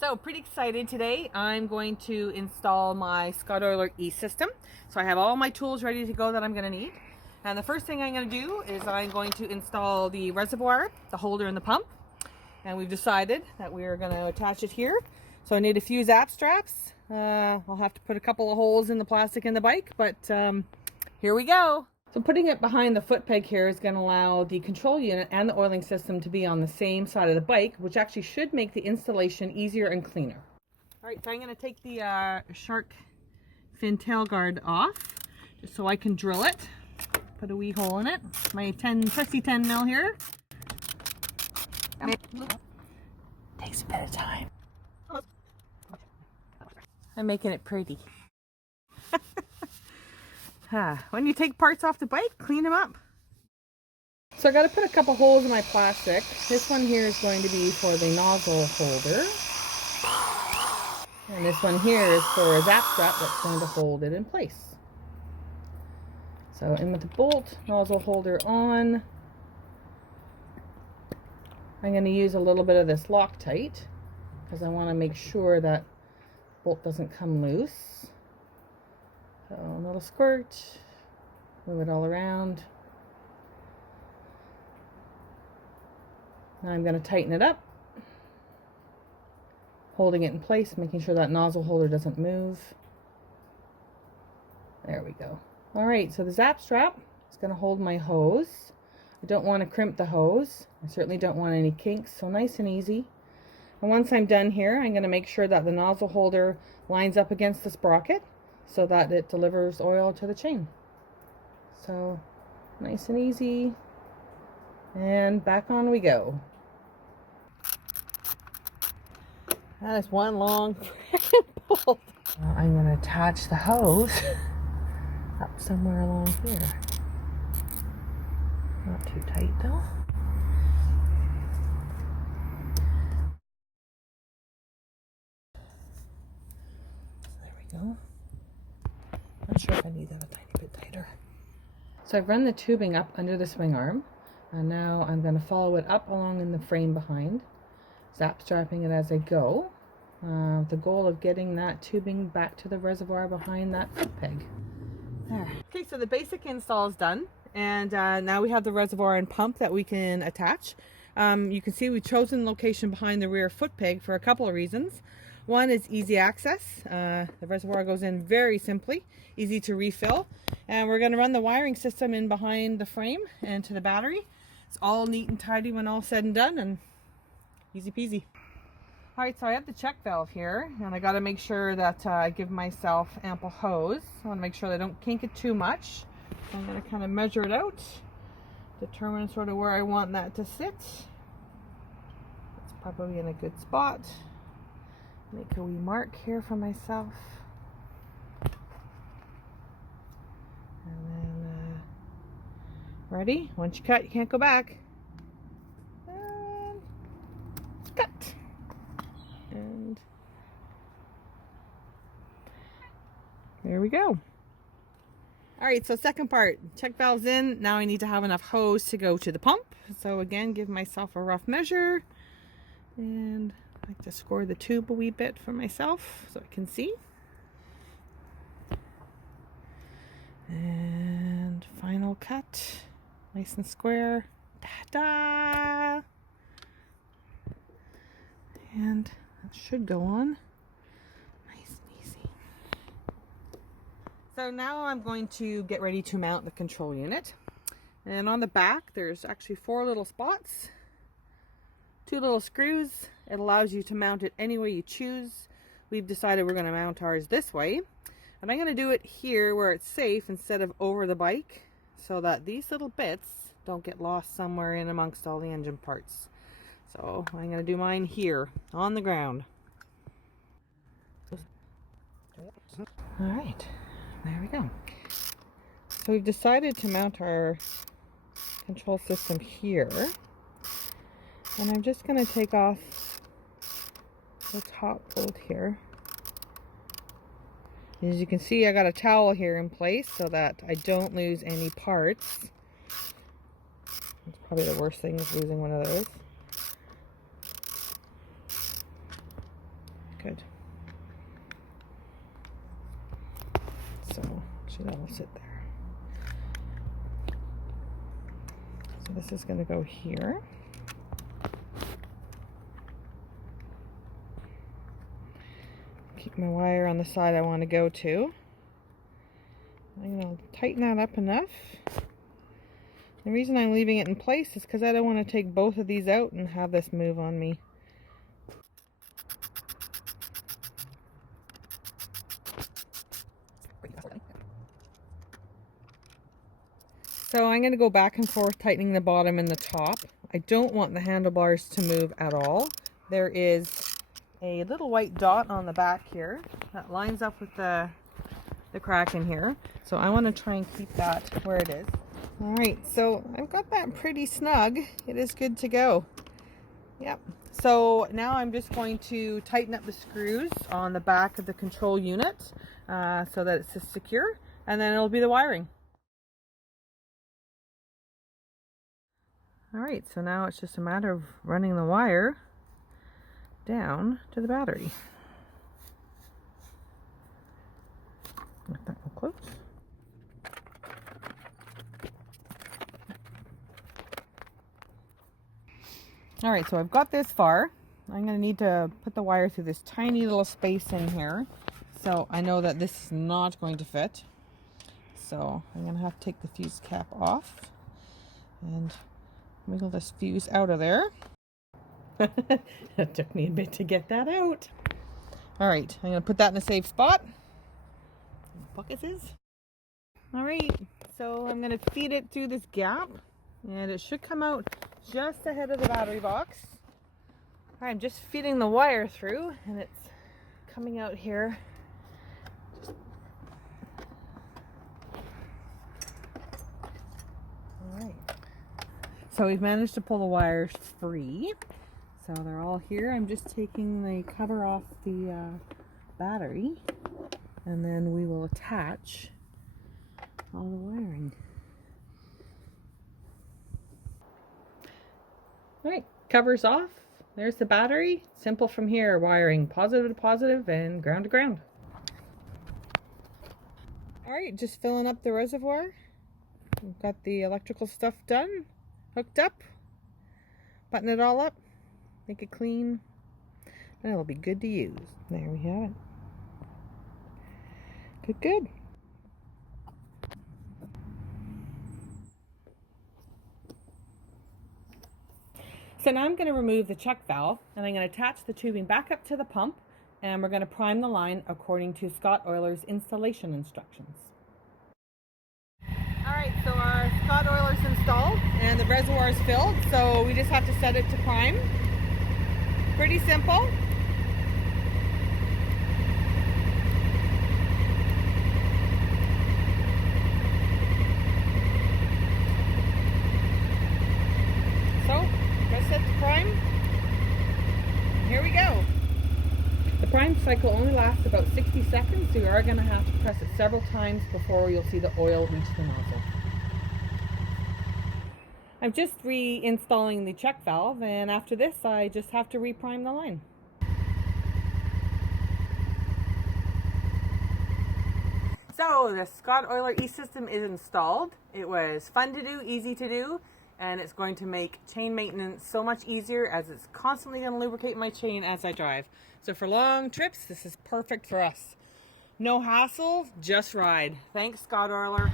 So pretty excited today. I'm going to install my Scottoiler eSystem. So I have all my tools ready to go that I'm going to need. And the first thing I'm going to do is I'm going to install the reservoir, the holder and the pump. And we've decided that we are going to attach it here. So I need a few zap straps. I'll have to put a couple of holes in the plastic in the bike, but here we go. So putting it behind the foot peg here is going to allow the control unit and the oiling system to be on the same side of the bike, which actually should make the installation easier and cleaner. All right, so I'm going to take the shark fin tail guard off just so I can drill it. Put a wee hole in it. My trusty 10 mil here. Takes a bit of time. I'm making it pretty. When you take parts off the bike, clean them up. So I got to put a couple holes in my plastic. This one here is going to be for the nozzle holder. And this one here is for a zap strap that's going to hold it in place. So in with the bolt, nozzle holder on. I'm going to use a little bit of this Loctite because I want to make sure that bolt doesn't come loose. So a little squirt, move it all around. Now I'm going to tighten it up, holding it in place, making sure that nozzle holder doesn't move. There we go. All right, so the zap strap is going to hold my hose. I don't want to crimp the hose. I certainly don't want any kinks, so nice and easy. And once I'm done here, I'm going to make sure that the nozzle holder lines up against the sprocket so that it delivers oil to the chain. So nice and easy. And back on we go. That is one long bolt. Now I'm going to attach the hose up somewhere along here. Not too tight though. There we go. Not sure if I need that a tiny bit tighter. So I've run the tubing up under the swing arm, and now I'm going to follow it up along in the frame behind, zap strapping it as I go, with the goal of getting that tubing back to the reservoir behind that foot peg. There. Okay, so the basic install is done, and now we have the reservoir and pump that we can attach. You can see we've chosen the location behind the rear foot peg for a couple of reasons. One is easy access. The reservoir goes in very simply, easy to refill. And we're going to run the wiring system in behind the frame and to the battery. It's all neat and tidy when all said and done, and easy peasy. All right, so I have the check valve here, and I got to make sure that I give myself ample hose. I want to make sure that I don't kink it too much. So I'm going to kind of measure it out, determine sort of where I want that to sit. It's probably in a good spot. Make a wee mark here for myself. And then, ready? Once you cut, you can't go back. And cut. And there we go. All right, so second part, check valves in. Now I need to have enough hose to go to the pump. So again, give myself a rough measure, and I like to score the tube a wee bit for myself so I can see. And final cut, nice and square. Ta-da! And that should go on nice and easy. So now I'm going to get ready to mount the control unit. And on the back, there's actually 4 little spots. 2 little screws. It allows you to mount it any way you choose. We've decided we're going to mount ours this way. And I'm going to do it here where it's safe instead of over the bike, so that these little bits don't get lost somewhere in amongst all the engine parts. So I'm going to do mine here on the ground. Alright, there we go. So we've decided to mount our control system here. And I'm just going to take off the top bolt here. As you can see, I got a towel here in place so that I don't lose any parts. It's probably the worst thing is losing one of those. good. So that'll sit there. So this is going to go here. Keep my wire on the side I want to go to. I'm going to tighten that up enough. The reason I'm leaving it in place is because I don't want to take both of these out and have this move on me. So I'm going to go back and forth tightening the bottom and the top. I don't want the handlebars to move at all. There is a little white dot on the back here that lines up with the crack in here. So I want to try and keep that where it is. All right, so I've got that pretty snug. It is good to go. Yep. So now I'm just going to tighten up the screws on the back of the control unit so that it's secure, and then it'll be the wiring. All right, so now it's just a matter of running the wire down to the battery. Let that go close. All right, so I've got this far. I'm going to need to put the wire through this tiny little space in here. So I know that this is not going to fit. So I'm going to have to take the fuse cap off and wiggle this fuse out of there. It took me a bit to get that out. All right, I'm going to put that in a safe spot. Buckets is. All right, so I'm going to feed it through this gap, and it should come out just ahead of the battery box. All right, I'm just feeding the wire through, and it's coming out here. All right. So we've managed to pull the wires free. So they're all here. I'm just taking the cover off the battery, and then we will attach all the wiring. All right, cover's off. There's the battery. Simple from here, wiring positive to positive and ground to ground. All right, just filling up the reservoir. We've got the electrical stuff done, hooked up, button it all up, make it clean, and it'll be good to use. There we have it. Good, good. So now I'm going to remove the check valve, and I'm going to attach the tubing back up to the pump, and we're going to prime the line according to Scottoiler's installation instructions. Alright, so our Scottoiler's installed and the reservoir is filled, so we just have to set it to prime. Pretty simple. So, press it to prime. And here we go. The prime cycle only lasts about 60 seconds, so you are going to have to press it several times before you'll see the oil reach the nozzle. I'm just reinstalling the check valve, and after this I just have to reprime the line. So the Scottoiler eSystem is installed. It was fun to do, easy to do, and it's going to make chain maintenance so much easier as it's constantly going to lubricate my chain as I drive. So for long trips, this is perfect for us. No hassle, just ride. Thanks, Scottoiler.